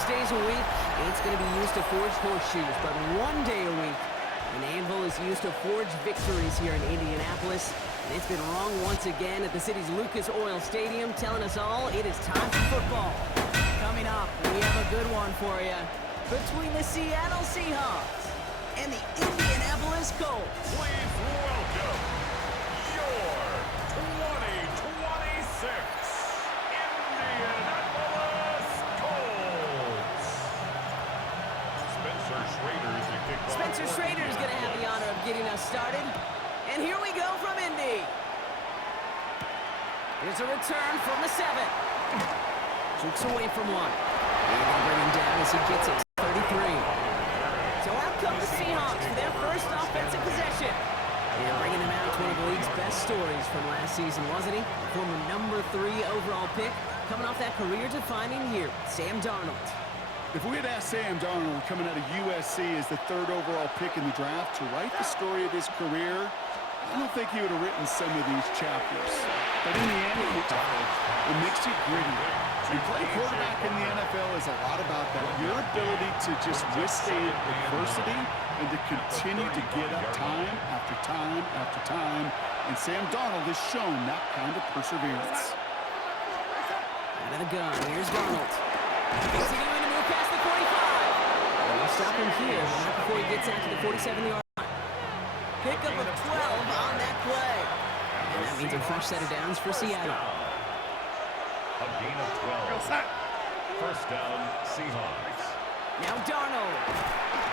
6 days a week, it's going to be used to forge horseshoes, but 1 day a week, an anvil is used to forge victories here in Indianapolis. And it's been wrong once again at the city's Lucas Oil Stadium, telling us all it is time for football. Coming up, we have a good one for you. Between the Seattle Seahawks and the Indianapolis Colts. Please welcome your 2026 Indianapolis Colts. Spencer Schrader is going to have the honor of getting us started. And here we go from Indy. Here's a return from the 7. Jukes away from one. And they're going to bring him down as he gets it to 33. So out come the Seahawks for their first offensive possession. And bringing him out to one of the league's best stories from last season, wasn't he? Former number 3 overall pick, coming off that career-defining year, Sam Darnold. If we had asked Sam Darnold coming out of USC as the 3rd overall pick in the draft to write the story of his career, I don't think he would have written some of these chapters. But in the end, it makes you gritty. And playing quarterback in the NFL is a lot about that. Your ability to just withstand adversity and to continue to get up time after time after time. And Sam Darnold has shown that kind of perseverance. Out of the gun, here's Darnold. Continuing to move past the 45. And they'll stop him here, but not before he gets out to the 47-yard line. Pickup of 12 on that play. And that means a fresh set of downs for Seattle. A gain of 12. First down, Seahawks. Now Darnold.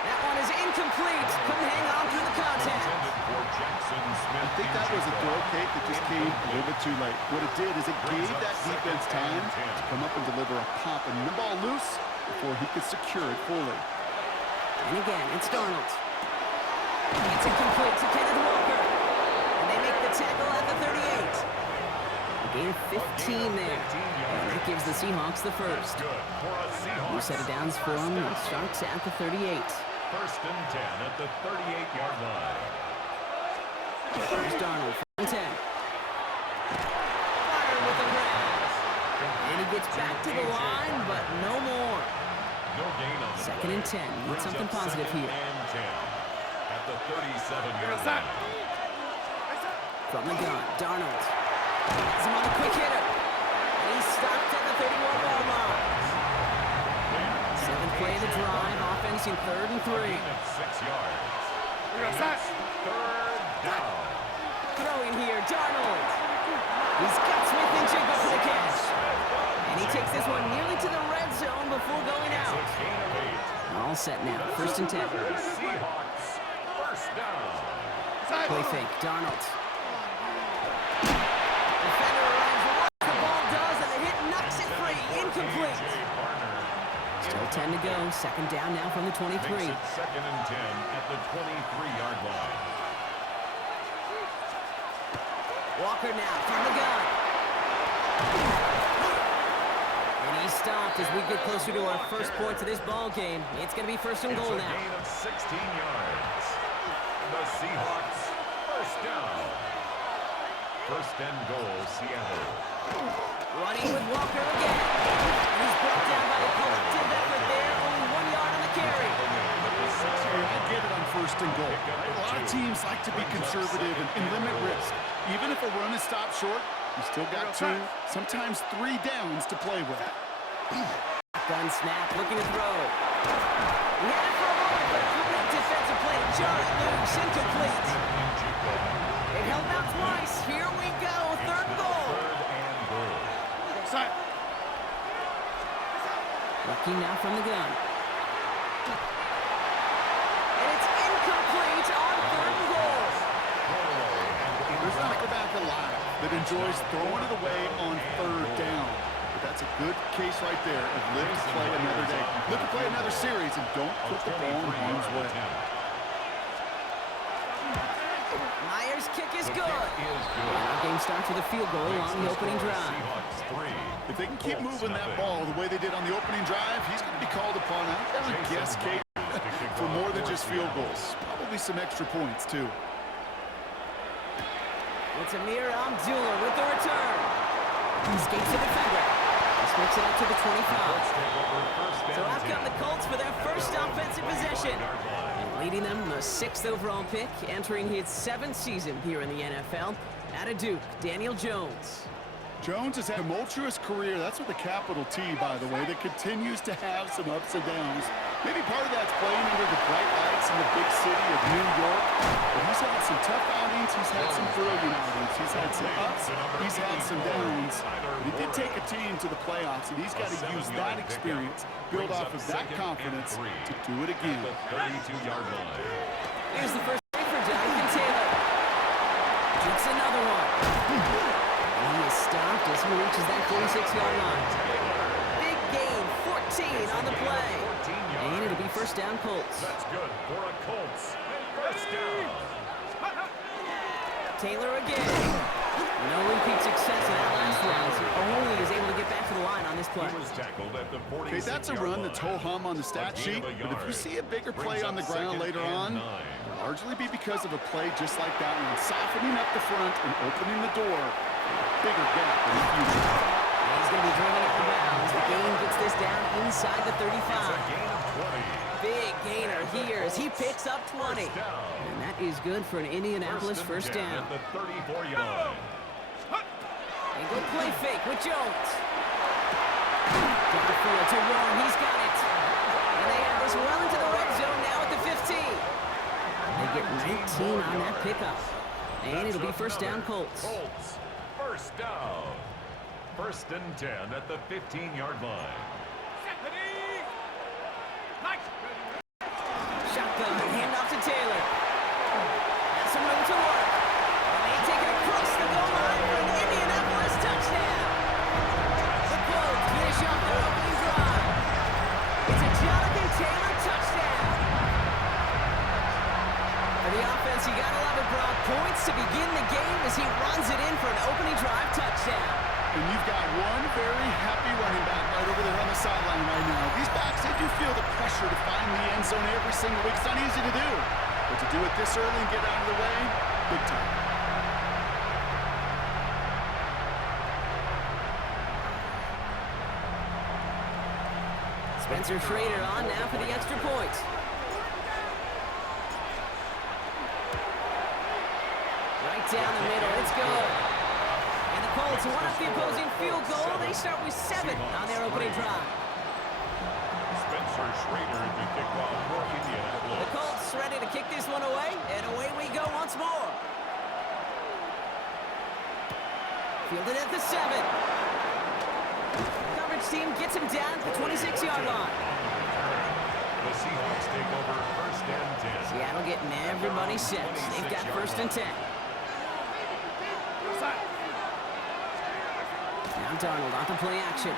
That one is incomplete. Couldn't hang on through the contact. I think that was a throw, Kate, that just came a little bit too late. What it did is it gave that defense time to come up and deliver a pop and the ball loose before he could secure it fully. And again, it's Darnold. It's incomplete to Kenneth Walker. And they make the tackle at the 38. A gain of 15 there. And that gives the Seahawks the first. New set of downs for them. It starts at the 38. First and 10 at the 38-yard line. Here's Darnold from 10. Fire with the grab. And he gets back to the line, but no more. No gain on the 2nd and 10. Need something positive here. At the 37-yard line. From the gun, Darnold. Has him on a quick hitter. And he's stopped at the 31-yard line. 7th play of the drive. Offense in 3rd and 3. 6 yards. Third down. Throwing here, Darnold. He's got Smith and Jigba for the catch. And he takes this one nearly to the red zone before going out. All set now. 1st and 10. Seahawks. First down. Play fake, Darnold. Defender arrives once the ball does, and the hit knocks it free. Incomplete. Still 10 to go. 2nd down now from the 23. 2nd and 10 at the 23-yard line. Walker now from the gun. And he's stopped as we get closer to our first points of this ball game. It's going to be 1st and goal now. It's a gain of 16 yards. The Seahawks first down. 1st and goal, Seattle. Running with Walker again. And he's brought down by a collective effort there. Only 1 yard on the carry. I get it on 1st and goal. A lot of teams like to be conservative and limit risk. Even if a run is stopped short, you still got 2, sometimes 3 downs to play with. Gun snap, looking to throw. He had it for a moment, but a big defensive play. Jar it loose, incomplete. They've held him out twice. Here we go, 3rd and goal. Looking now from the gun. And it's incomplete on 3rd and goal. There's an quarterback alive that enjoys throwing it away on 3rd down. But that's a good case right there of live to play another day. Live to play another series and don't put the ball in harm's way. Myers' kick is good. And our game starts with a field goal on the opening drive. If they can keep moving that ball the way they did on the opening drive, he's going to be called upon, I would guess, Kate, for more than just field goals. Probably some extra points, too. It's Amir Abdullah with the return. He escapes the defender. This makes it up to the 25. Take over first So and out 10. come the Colts for their first offensive possession. And leading them, the 6th overall pick, entering his 7th season here in the NFL. Out of Duke, Daniel Jones. Jones has had a tumultuous career. That's with a capital T, by the way, that continues to have some ups and downs. Maybe part of that's playing under the bright lights in the big city of New York. But he's had some tough outings. He's had some brilliant outings. He's had some ups. He's had some downs. But he did take a team to the playoffs, and he's got to use that experience, build off of that confidence to do it again. The 32-yard line. Here's the first break for Jonathan Taylor. Gets another one. And he is stopped as he reaches that 46-yard line. Big gain, 14 on the play. And it'll be first down Colts. That's good for a Colts. First down. Taylor again. No repeat success in that last run. So only is able to get back to the line on this play. He was tackled at the 46-yard Okay, that's a run that's ho-hum on the stat sheet, but if you see a bigger play on the ground later on, it'll largely be because of a play just like that one, softening up the front and opening the door for a bigger gap in the future. And he's going to be driven out of bounds. The gain gets this down inside the 35. Gain of 20. Big gainer here as he picks up 20. And that is good for an Indianapolis first down. At the 34-yard line. And go play fake with Jones. Downfield to Warren. He's got it. And they have this well into the red zone now at the 15. They get 19 on that pickup. And it'll be first down Colts. Colts. First down. First and 10 at the 15-yard line. Shotgun, handoff to Taylor. Has some room to work. And they take it across the goal line for an Indianapolis touchdown. The Colts finish off their opening drive. It's a Jonathan Taylor touchdown. For the offense, you gotta love it, Brock. Points to begin the game as he runs it in for an opening drive touchdown. And you've got one very happy running back right over there on the sideline right now. These backs, they do feel the pressure to find the end zone every single week. It's not easy to do. But to do it this early and get out of the way, big time. Spencer Schrader on now for the extra point. Right down the middle. It's good. And the Colts want up the opposing field goal. They start with 7 on their opening drive. Spencer Schrader to kick off for The Indianapolis. Colts ready to kick this one away, and away we go once more. Fielded at the 7. Coverage team gets him down at the 26-yard line. The Seahawks take over first and 10. Seattle getting everybody set. They've got first and 10. Now Darnold on to play action.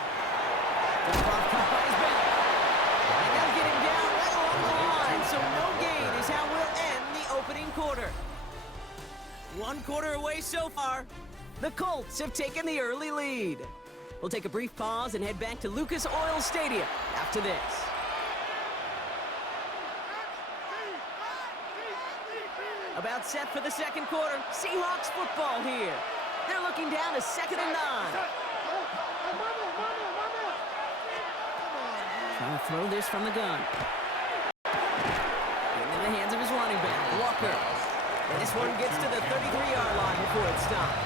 Dump off caught by his back. And they'll get him down right along the line. So no gain is how we'll end the opening quarter. 1 quarter away so far. The Colts have taken the early lead. We'll take a brief pause and head back to Lucas Oil Stadium after this. About set for the second quarter. Seahawks football here. They're looking down to 2nd and 9. Trying to throw this from the gun. Into the hands of his running back, Walker. And this one gets to the 33-yard line before it's stopped.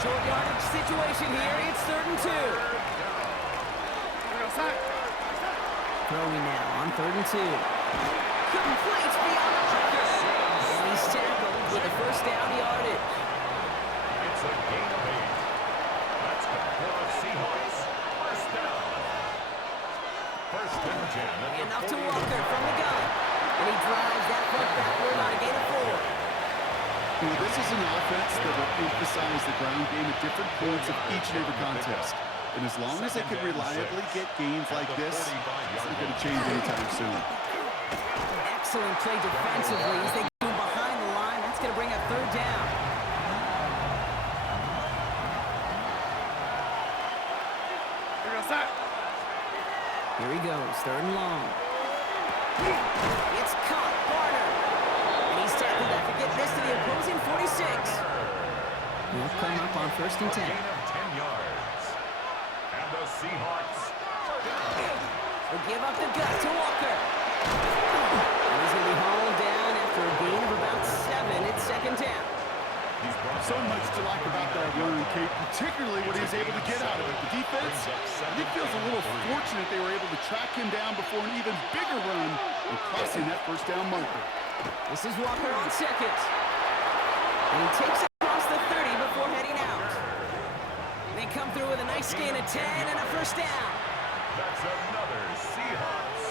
Short yardage situation here. It's 3rd and 2. Throwing now on 3rd and 2. Complete beyond the marker. And he's tackled with a first down yardage. It's a gain of 8. That's good for the Seahawks. First down. First and 10. Enough to Walker from the gun. And he drives that foot backward on a gain of 4. You know, this is an offense that will emphasize the ground game at different points of each and every contest. And as long as they can reliably get gains like this, it's not going to change anytime soon. Excellent play defensively as they go behind the line. That's going to bring up 3rd down. Here he goes, 3rd and long. It's caught, Barner. And he's tackled after getting this to the opposing 46. He'll come up on 1st and 10. Gain of 10 yards. And a Seahawks are down. They give up the gut to Walker. And he's going to be hauled down after a gain of about 7. It's second down. So much to like about that run, Kate, particularly what he was able to get out of it. The defense, I think, feels a little fortunate they were able to track him down before an even bigger run and crossing that first down marker. This is Walker on second. And he takes it across the 30 before heading out. They come through with a nice gain of 10 and a first down. That's another Seahawks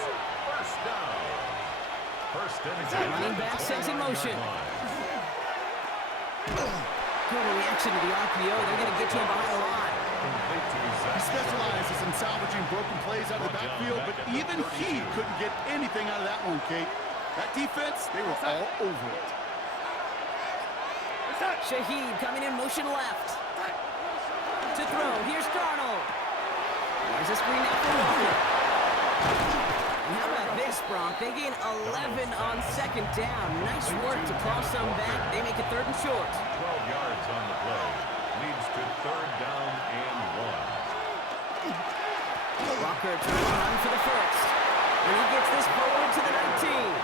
first down. First and 10. Running back sets in motion. Good reaction to the RPO. They're going to get to him behind the line. He specializes in salvaging broken plays out of the backfield, but even he couldn't get anything out of that one, Kate. That defense, they were all over it. Shaheed coming in motion left. To throw. Here's Darnold. There's a screen out for Walker. And how about this, Bronk? They gain 11 on second down. Nice work to cross them back. They make it third and short. 12 yards on the play. Leads to third down and 1. Walker trying to run for the first. And he gets this forward to the 19.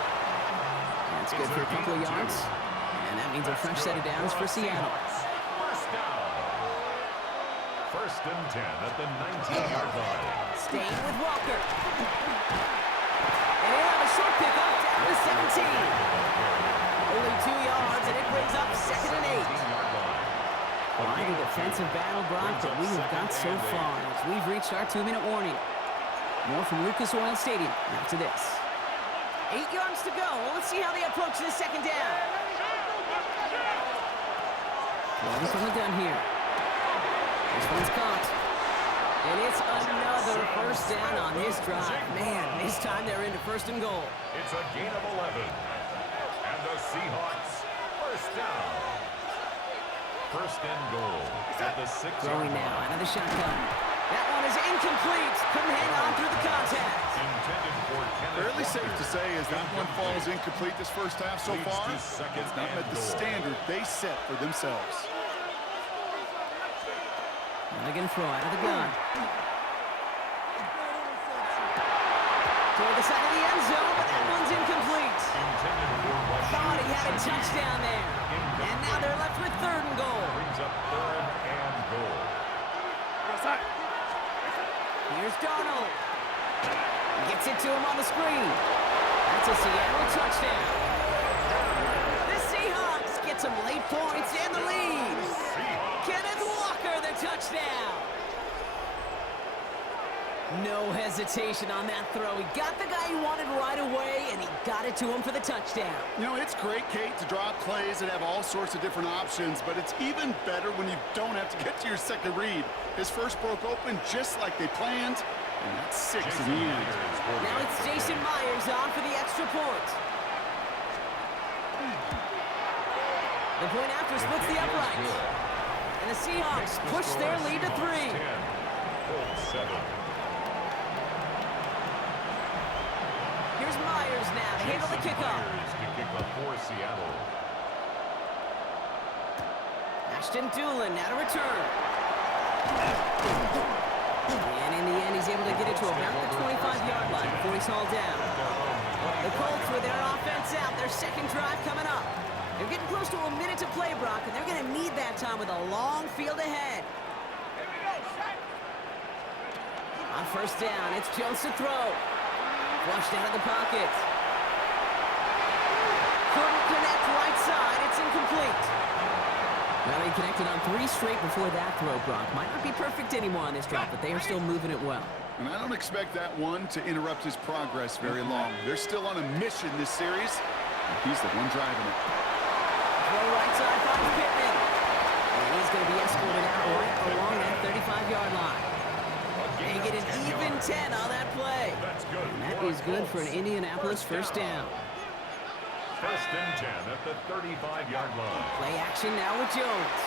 That's good for a couple of yards. And that means a fresh set of downs for Seattle. First down. First and 10 at the 19-yard line. Staying with Walker. And he'll have a short pickup down to 17. Only 2 yards, and it brings up second and 8. Quite a defensive battle, Brock, that we have got so far as we've reached our 2-minute warning. More from Lucas Oil Stadium after this. 8 yards to go. Well, let's see how they approach this second down. Loading from the gun here. This one's caught. And it's another first down on this drive. Man, this time they're into first and goal. It's a gain of 11. And the Seahawks first down. First and goal at the 6-yard Throwing line. now out of the shotgun. That one is incomplete. Couldn't hang on through the contact. Intended for Kenneth Fairly safe Walker. to say as that one falls incomplete this first half so Leads far, to second it's not and met the goal. standard they set for themselves. Now they're going to throw out of the gun. Toward the side of the end zone, but that one's incomplete. Intended for Rush. Thought he had a touchdown there. And now they're left with third and goal. Brings up third and goal. Here's Darnold. Gets it to him on the screen. That's a Seattle touchdown. The Seahawks get some late points in the lead. Kenneth Walker, the touchdown. No hesitation on that throw. He got the guy he wanted right away, and he got it to him for the touchdown. You know, it's great, Kate, to draw up plays and have all sorts of different options, but it's even better when you don't have to get to your second read. His first broke open just like they planned, and that's 6 in the end. Now it's Jason Myers on for the extra point. The point after splits the uprights. And the Seahawks push their lead to 3. 10, Colts 7. Here's Myers now to handle the kickoff. Myers to kick off for Seattle. Ashton Doolin now to return. And in the end, he's able to get it to about the 25-yard line before he's hauled down. The Colts with their offense out, their second drive coming up. They're getting close to a minute to play, Brock, and they're going to need that time with a long field ahead. On first down, it's Jones to throw. Flushed out of the pocket. Couldn't connect right side. It's incomplete. Well, they connected on 3 straight before that throw, Brock. Might not be perfect anymore on this drive, but they are still moving it well. And I don't expect that one to interrupt his progress very long. They're still on a mission this series, and he's the one driving it. Throw right side, finds Pittman. And he's going to be escorted out right along that 35-yard line. They get an even 10 on that play. That's good. And that is good for an Indianapolis first down. First and 10 at the 35-yard line. Play action now with Jones.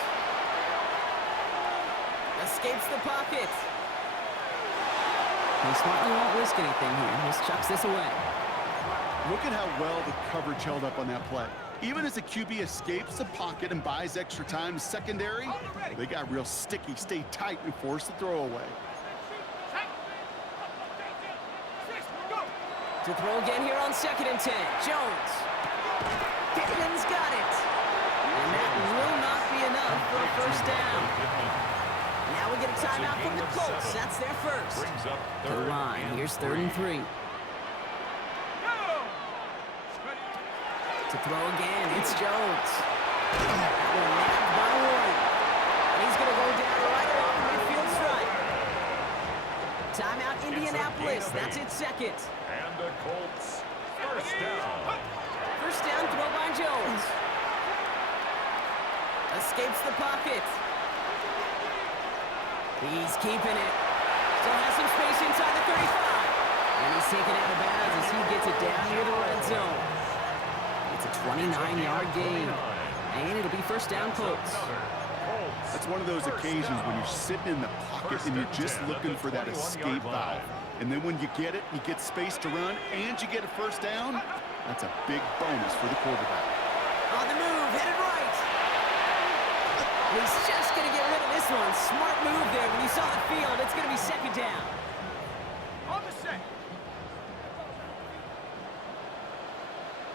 Escapes the pocket. He smartly won't risk anything here. Just chucks this away. Look at how well the coverage held up on that play. Even as the QB escapes the pocket and buys extra time secondary, they got real sticky, stay tight, and force the throw away. To throw again here on 2nd and 10. Jones. Pittman's got it. And that will not be enough for a first down. Now we get a timeout from the Colts. That's their first. To the line. Here's 3rd and 3. To throw again. It's Jones. Nabbed by Warren. And he's going to go down right along the midfield stripe. Timeout Indianapolis. That's its second. And the Colts, first down. First down throw by Jones. Escapes the pocket. He's keeping it. Still has some space inside the 35. And he's taken out of bounds as he gets it down near the red zone. It's a 29-yard gain. And it'll be first down Colts. That's one of those occasions when you're sitting in the pocket and you're just looking for that escape valve. And then when you get it, you get space to run, and you get a first down, that's a big bonus for the quarterback. On the move, headed right. He's just going to get rid of this one. Smart move there. When you saw the field, it's going to be second down. On the set.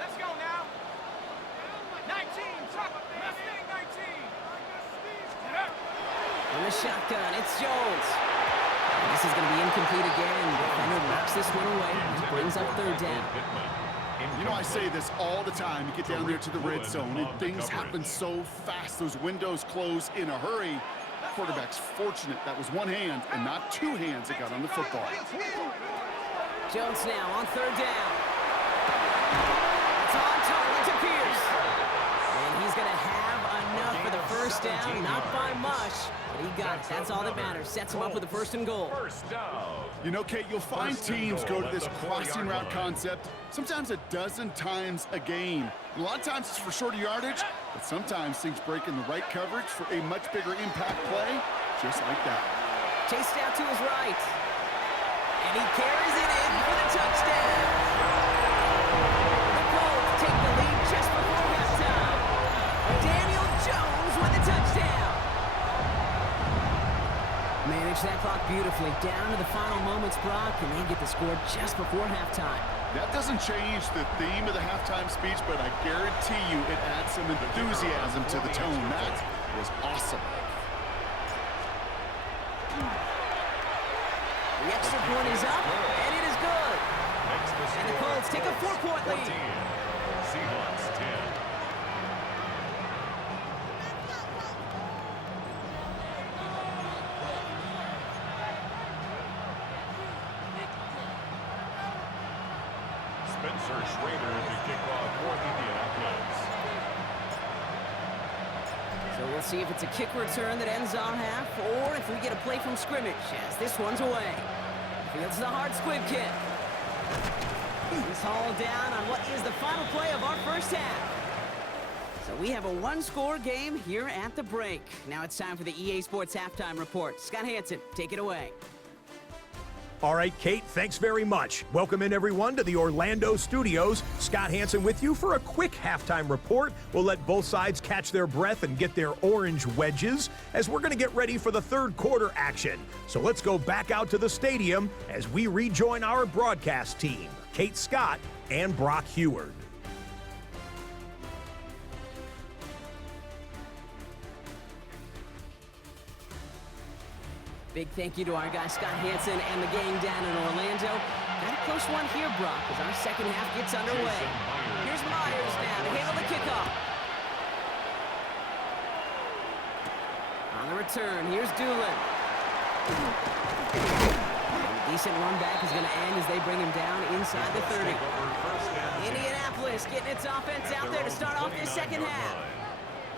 Let's go now. 19, top of Mustang 19. On the shotgun, it's Jones. And this is going to be incomplete again. Defender knocks this one away and brings up 3rd down. You know, I say this all the time. You get down there to the red zone, and things happen so fast. Those windows close in a hurry. Quarterback's fortunate that was one hand and not two hands that got on the football. Jones now on 3rd down. It's on target to Pierce. And he's going to have enough for the first down. Not by much, but he got it. That's all that matters. Sets him up with a 1st and goal. First down. You know, Kate, you'll find teams go to this crossing route concept sometimes a dozen times a game. A lot of times it's for shorter yardage, but sometimes things break in the right coverage for a much bigger impact play, just like that. Chased out to his right. And he carries it in for the touchdown. The Colts take the lead just before halftime. Daniel Jones with the touchdown. Manage that clock beautifully. Down to the final moments, Brock, and they get the score just before halftime. That doesn't change the theme of the halftime speech, but I guarantee you it adds some enthusiasm to the tone. That was awesome. The extra point is up, and it is good. And the Colts take a 4-point lead. Seahawks 10. Spencer Schrader to kick off for Indianapolis. So we'll see if it's a kick return that ends our half, or if we get a play from scrimmage, as this one's away. Fields the hard squib kick. He's hauled down on what is the final play of our first half. So we have a one-score game here at the break. Now it's time for the EA Sports Halftime Report. Scott Hansen, take it away. All right, Kate, thanks very much. Welcome in, everyone, to the Orlando studios. Scott Hansen with you for a quick halftime report. We'll let both sides catch their breath and get their orange wedges as we're going to get ready for the third quarter action. So let's go back out to the stadium as we rejoin our broadcast team, Kate Scott and Brock Heward. Big thank you to our guy Scott Hansen and the gang down in Orlando. Got a close one here, Brock, as our second half gets underway. Here's Myers now to handle the kickoff. On the return, here's Doolin. A decent run back is going to end as they bring him down inside the 30. Indianapolis getting its offense out there to start off this second half.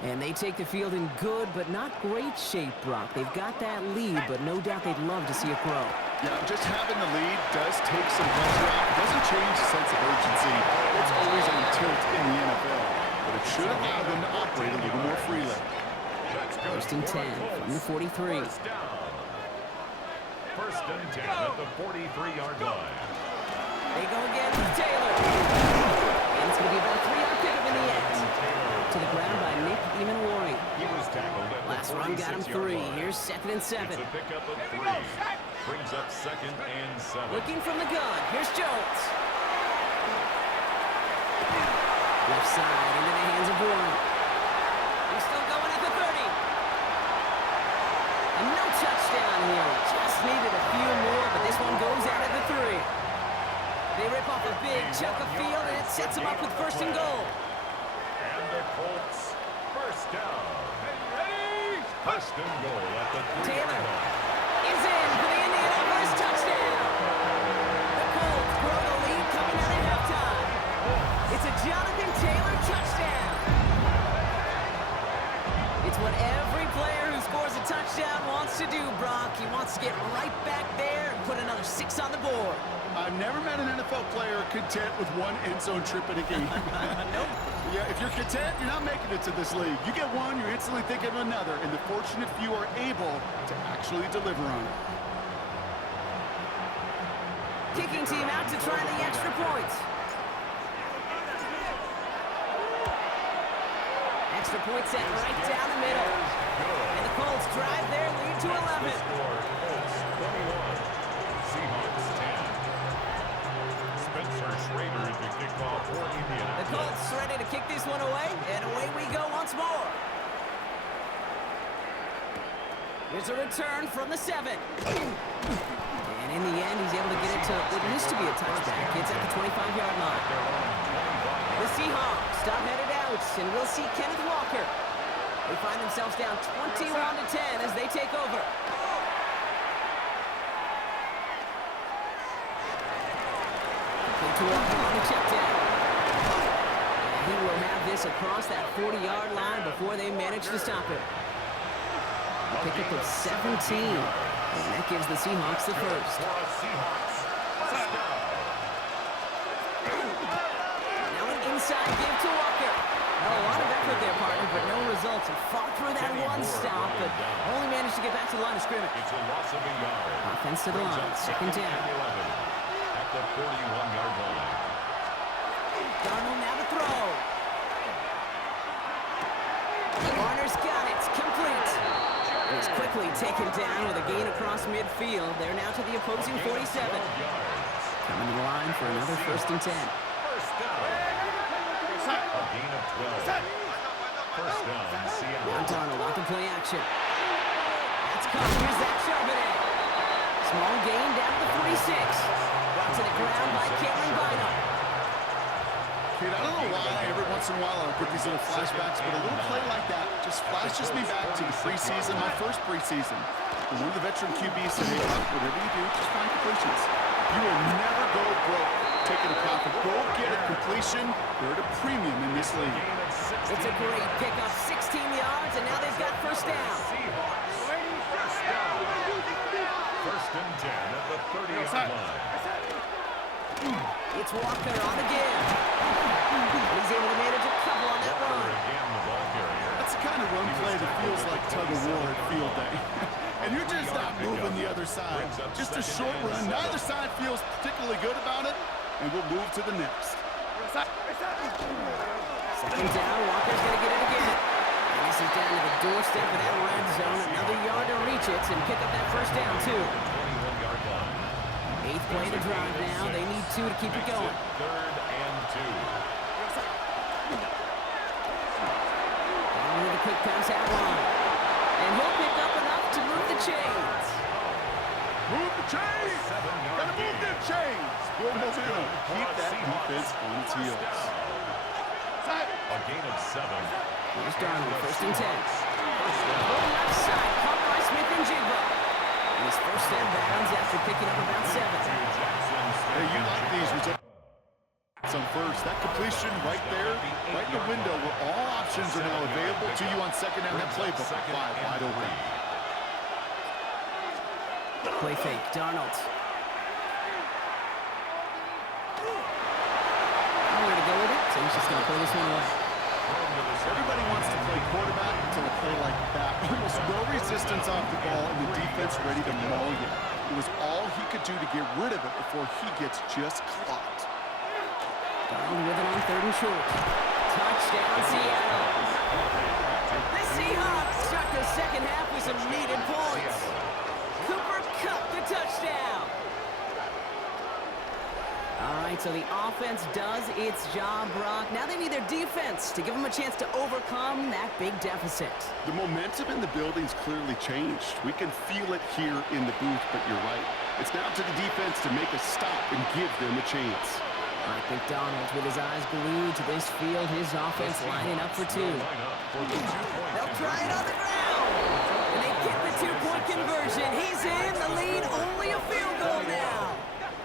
And they take the field in good but not great shape, Brock. They've got that lead, but no doubt they'd love to see it grow. Yeah, just having the lead does take some pressure off. It doesn't change the sense of urgency. It's always on tilt in the NFL, but it should allow them to operate a little more freely. First and 10 from the 43. First and 10 at the 43-yard line. They go again with Taylor. And it's going to be about a 3-yard pickup in the end. To the ground by Nick Emanwari. He was tackled at Last the run got him 3. line. Here's second and 7. It's a pickup of 3. Brings up second and 7. Looking from the gun. Here's Jones. Left side into the hands of Warren. He's still going at the 30. And no touchdown here. Just needed a few more, but this one goes out at the 3. They rip off a big chunk of field, and it sets them up with first and goal. And the Colts, first down. Ready? First and goal at the 3-yard Taylor line. is in for the Indianapolis touchdown. The Colts grow the lead coming out of halftime. It's a Jonathan Taylor touchdown. It's what every player who scores a touchdown wants to do, Brock. He wants to get right back there and put another 6 on the board. I've never met an NFL player content with one end zone trip in a game. Nope. Yeah, if you're content, you're not making it to this league. You get one, you're instantly thinking of another, and the fortunate few are able to actually deliver on it. Kicking team out to try the extra point. Extra point set right down the middle. And the Colts drive their lead to 11. Score, Colts 21, Seahawks 10. Spencer Schrader to kick off for The Indianapolis. Colts ready to kick this one away, and away we go once more. Here's a return from the 7. And in the end, he's able to get it to what used to be a touchback. It's at the 25-yard line. The Seahawks stop headed out, and we'll see Kenneth Walker. They find themselves down 21-10 as they take over. To Walker on the check down. And he will have this across that 40-yard line before they manage to stop it. A pickup of 17. And that gives the Seahawks the first. Now an inside give to Walker. Now a lot of effort there, partner, but no results. He fought through that one stop, but only managed to get back to the line of scrimmage. It's a loss of a yard. Offense to the line, second down. At the 41-yard line. Darnold now to throw. Warner's got it. Complete. He's quickly taken down with a gain across midfield. They're now to the opposing 47. Coming to the line for another first and 10. First down. A gain of 12. First down, Seattle. Now Darnold off the play action. That's caught. Here's that Charbonnet. Small gain down to the 46. Brought to the ground by Cameron Bynum. Kid, I don't know why every once in a while I'll get these little flashbacks, but a little play like that just flashes me back to the preseason, my first preseason. And one of the veteran QBs said, hey, Buck, whatever you do, just find completions. You will never go broke taking a profit. Go get a completion. They're at a premium in this league. It's a great pickup, 16 yards, and now they've got first down. First and 10 at the 30-yard line. It's Walker on the give. He's able to manage a couple on that run. Again, the ball carrier. That's the kind of run play that feels like tug of war at field day. And you're just not moving the other side. Just a short run. Neither side feels particularly good about it, and we'll move to the next. Second down, Walker's going to get it again. And this is down to the doorstep of that red zone. Another yard to reach it and pick up that first down, too. 21-yard line. 8th play to drive now. They need 2 to keep it going. Third and 2. Down with a quick pass out line. And he'll pick up enough to move the chains. Move the chains! Gotta move them chains! Build momentum. Keep that defense on its heels. A gain of 7. Here's Darnold, first and 10. Going left side, caught by Smith and Jigba. And his first set bounds after picking up about 7. Hey, you like these results on first. That completion right there, right in the window where all options are now available to you on second down. That playbook wide open. Play fake, Darnold. Nowhere to go with it, so he's just going to play this one away. Everybody wants to play quarterback until a play like that. Almost no resistance off the ball and the defense ready to maul you. It was all he could do to get rid of it before he gets just clocked. Darnold with it on third and short. Touchdown, Seattle. The Seahawks start the second half with some needed points. Cooper Kupp the touchdown. All right, so the offense does its job, Brock. Now they need their defense to give them a chance to overcome that big deficit. The momentum in the building's clearly changed. We can feel it here in the booth, but you're right. It's down to the defense to make a stop and give them a chance. All right, McDonald with his eyes glued to this field. His offense lining up for two. They'll try it on the ground. And they get the two-point conversion. He's in the lead. Only a field goal now.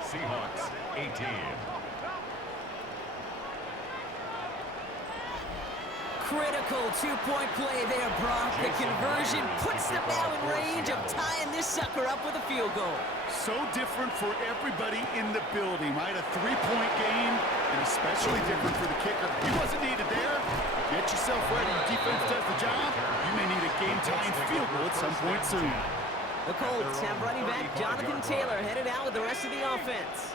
Seahawks 18. Critical two-point play there, Brock. The conversion puts them now in range of tying this sucker up with a field goal. So different for everybody in the building, right? A three-point game, and especially different for the kicker. He wasn't needed there. Get yourself ready. Your defense does the job. You may need a game-tying field goal at some point soon. The Colts have running back Jonathan Taylor headed out with the rest of the offense.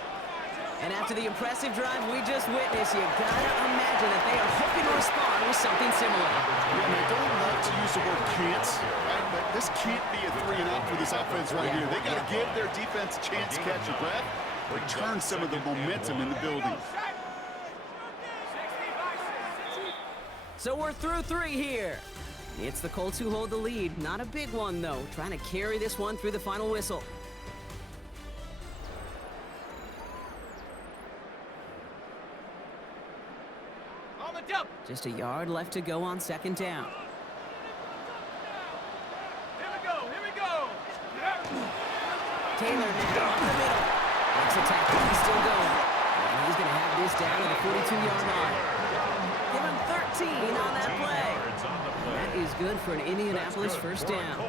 And after the impressive drive we just witnessed, you gotta imagine that they are hoping to respond with something similar. Yeah, and I don't love to use the word can't, right? But this can't be a 3-and-out for this offense right here. They gotta give their defense a chance to catch a breath, return some of the momentum in the building. So we're through 3 here. It's the Colts who hold the lead. Not a big one, though. Trying to carry this one through the final whistle. On the double. Just a yard left to go on second down. Here we go. Here we go. Taylor now up the middle. Makes a tackle. He's still going. And he's going to have this down at the 42-yard line. Give him 13 on that play. That is good for an Indianapolis first down.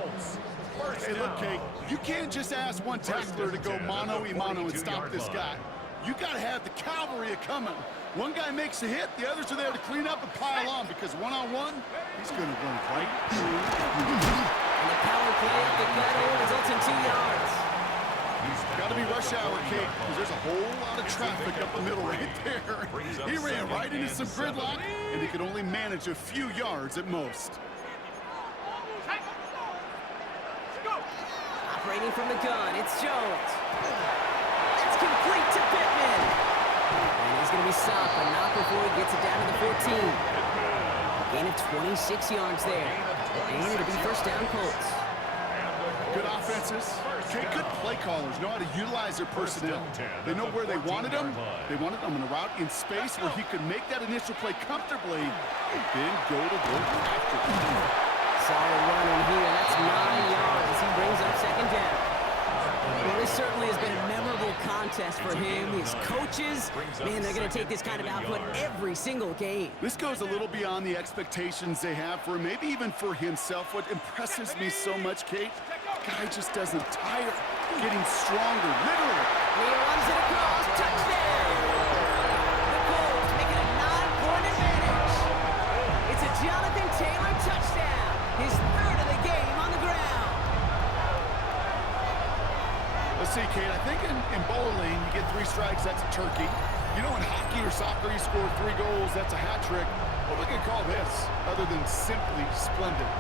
Hey, look, Kate, you can't just ask one tackler to go mano-a-mano and stop this guy. You got to have the cavalry coming. One guy makes a hit, the others are there to clean up and pile on, because one-on-one, he's going to run right through. And the power play up the gut here results in 2 yards. Got to be rush hour, Kate, because there's a whole lot of traffic up the middle right there. He ran right into some gridlock, and he could only manage a few yards at most. Operating from the gun, it's Jones. That's complete to Pittman. And he's going to be stopped, but not before he gets it down to the 14. Gain of 26 yards there. And it'll be first down Colts. Good offenses. Okay, good play callers know how to utilize their personnel. They know where they wanted them. They wanted them in a route in space where he could make that initial play comfortably and then go to work after it. Solid run in here. That's 9 yards as he brings up second down. Well, this certainly has been a memorable contest for him. His coaches, man, they're going to take this kind of output every single game. This goes a little beyond the expectations they have for him, maybe even for himself. What impresses me so much, Kate, the guy just doesn't tire, getting stronger, literally. He runs it across. Touchdown! The Colts making a 9-point advantage. It's a Jonathan Taylor touchdown. His third of the game on the ground. Let's see, Kate, I think in bowling, you get 3 strikes, that's a turkey. You know, in hockey or soccer, you score 3 goals, that's a hat trick. What we can call this, other than simply splendid?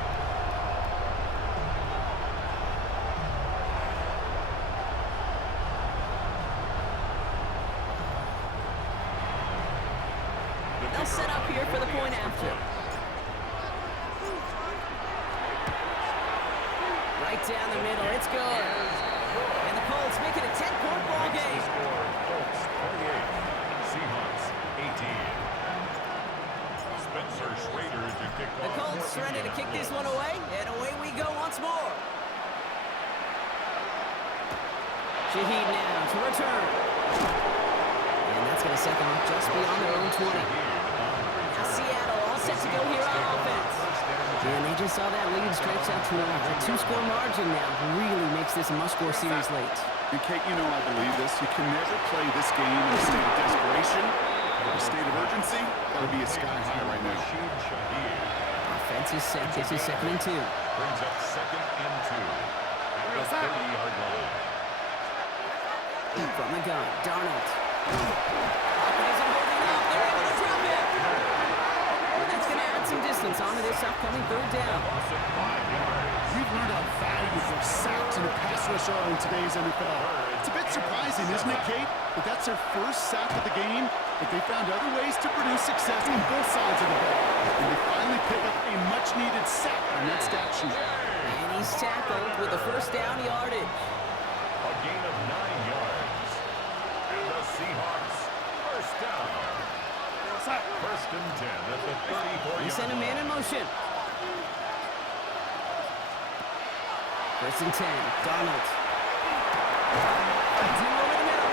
They'll set up here for the point after. Right down the middle, it's good. And the Colts make it a 10-point ball game. Colts 28, Seahawks 18. Spencer Schrader to kick The off. Colts ready to kick this one away, and away we go once more. Shaheed now to return. And that's going to set them up just beyond their own 20. Now Seattle all set to go here on offense. And they just saw that lead stretch out to a 2-score margin now. Really makes this a must-score series late. And Kate, you know I believe this. You can never play this game in a state of desperation. A state of urgency, got to be a sky high right now. Offense is set. This is 2nd and 2. Brings up 2nd and 2. At the 30-yard line. From the gun, Darnold. Pocket isn't holding up. They're able to drop it. And that's going to add some distance us on to this upcoming third down. Loss of 5 yards. We've learned how valuable sacks in a pass rush are in today's NFL. It's a bit surprising, isn't it, Kate, that that's their first sack of the game, but they found other ways to produce success on both sides of the ball. And they finally pick up a much-needed sack on that stat sheet. And he's tackled with the first down yardage. A gain of 9 yards. And the Seahawks, first down. First and 10 at the 34-yard He sent a man in motion. First and 10, Donald. Deep over the middle.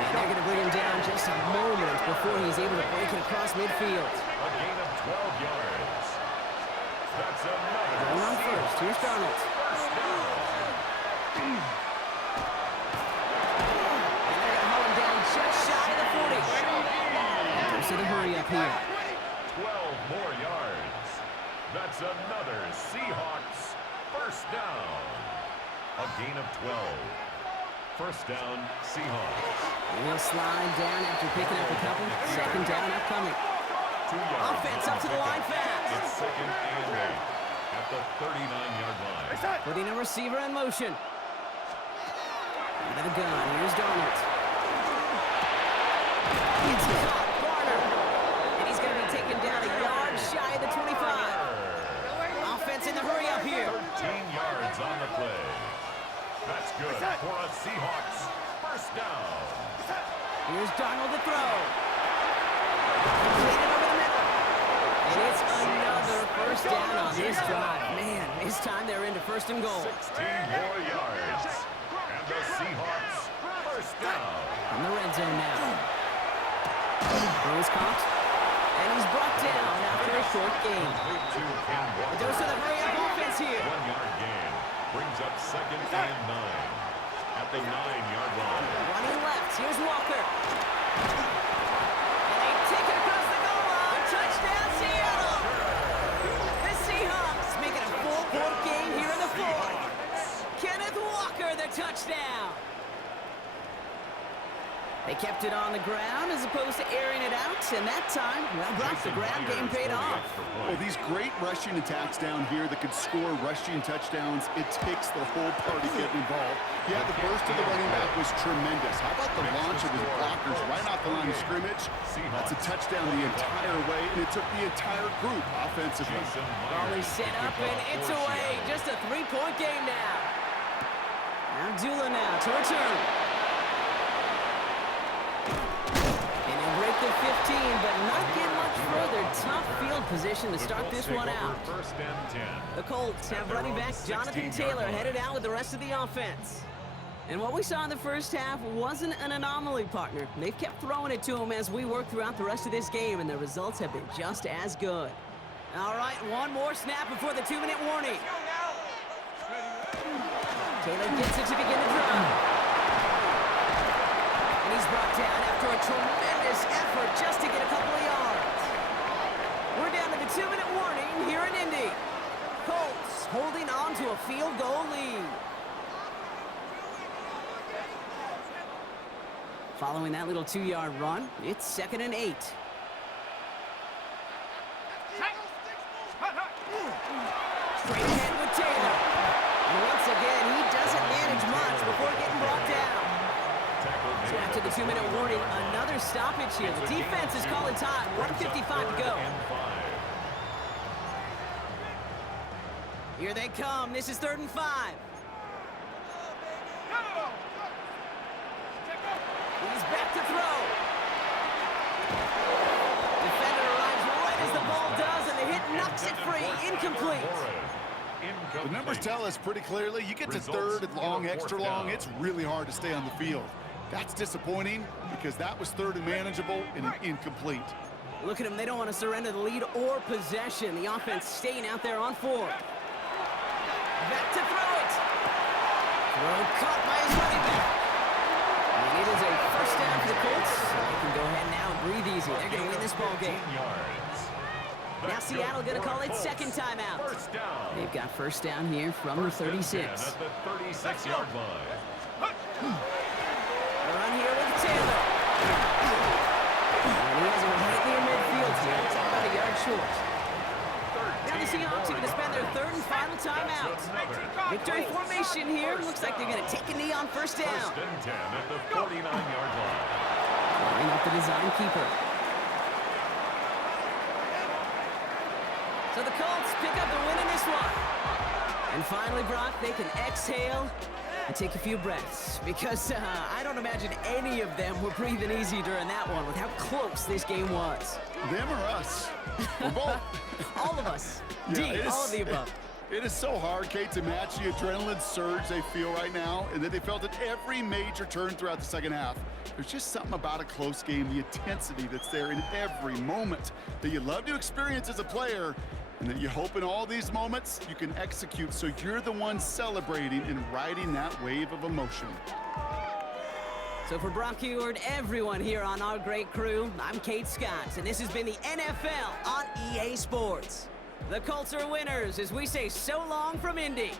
And they're going to bring him down just a moment before he's able to break it across midfield. A gain of 12 yards. That's another. Going on first. Seahawks Here's Donald. first down. And they're going to haul him down just shy of the 40. There's the hurry up here. 12 more yards. That's another Seahawks first down. A gain of 12. First down, Seahawks. And he'll slide down after picking up a couple. Second down upcoming. 2 yards. Offense up to the line fast. It's second and 8 at the 39-yard line. Putting a receiver in motion. Into the gun. Here's Donald. It's caught. Barner. And he's going to be taken down a yard shy of the 25. Offense in the hurry up here. 13 yards on the play. That's good for a Seahawks first down. Here's Donald to throw. Completed over the middle. And it's another first down on this drive. Man, this time they're into first and goal. 16 more yards. And the Seahawks first down. In the red zone now. Throws caught. And he's brought down after a short gain. A dose of the hurry-up offense here. 1 yard gain brings up second and 9 at the 9-yard line. Running left. Here's Walker. And they take it across the goal line. Touchdown, Seattle. The Seahawks making a 4-point game here in the fourth. Kenneth Walker, the touchdown. They kept it on the ground as opposed to airing it out, and that time, well, Brock, the ground game paid off. Well, these great rushing attacks down here that could score rushing touchdowns, it takes the whole party getting involved. Yeah, the burst of the running back was tremendous. How about the launch of his blockers right off the line of scrimmage? That's a touchdown the entire way, and it took the entire group offensively. Ball is set up, and it's away. Just a 3-point game now. Abdullah now to return. Break the 15, but not get much further. Tough field position to start this one out. First and 10. The Colts have running back Jonathan Taylor headed out with the rest of the offense. And what we saw in the first half wasn't an anomaly, partner. They've kept throwing it to him as we work throughout the rest of this game, and the results have been just as good. All right, one more snap before the 2-minute warning. Taylor gets it to begin the drive. And he's brought down after a tremendous effort just to get a couple of yards. We're down to the 2-minute warning here in Indy. Colts holding on to a field goal lead. Following that little 2-yard run, it's second and 8. Straight ahead with Taylor. And once again, he doesn't manage much before getting brought down. So after the 2-minute warning, another stoppage here. The defense is calling time. 1:55 to go. Here they come. This is 3rd and 5. He's back to throw. Defender arrives right as the ball does, and the hit knocks it free. Incomplete. The numbers tell us pretty clearly, you get to 3rd and long, extra long, it's really hard to stay on the field. That's disappointing because that was 3rd and manageable and an incomplete. Look at them. They don't want to surrender the lead or possession. The offense staying out there on 4. Back to throw it. Throw caught by his running back. And it is a first down for the Colts. They can go ahead now and breathe easy. They're going to win this ball game. Now Seattle going to call it second timeout. They've got first down here from the 36. At the 36-yard line. Run here with Taylor. And he has him right near midfield here. It's about a yard short. timeout. Another Victory formation here. Looks like they're going to take a knee on first down. first and 10 at the 49-yard line. Line up the design keeper. So the Colts pick up the win in this one. And finally, Brock, they can exhale and take a few breaths, because I don't imagine any of them were breathing easy during that one with how close this game was. Them or us? We're both. All of us. Yeah, D, it is- all of the above. It is so hard, Kate, to match the adrenaline surge they feel right now, and that they felt at every major turn throughout the second half. There's just something about a close game, the intensity that's there in every moment that you love to experience as a player, and that you hope in all these moments you can execute so you're the one celebrating and riding that wave of emotion. So for Brock Eward, everyone here on our great crew, I'm Kate Scott, and this has been the NFL on EA Sports. The Colts are winners as we say so long from Indy.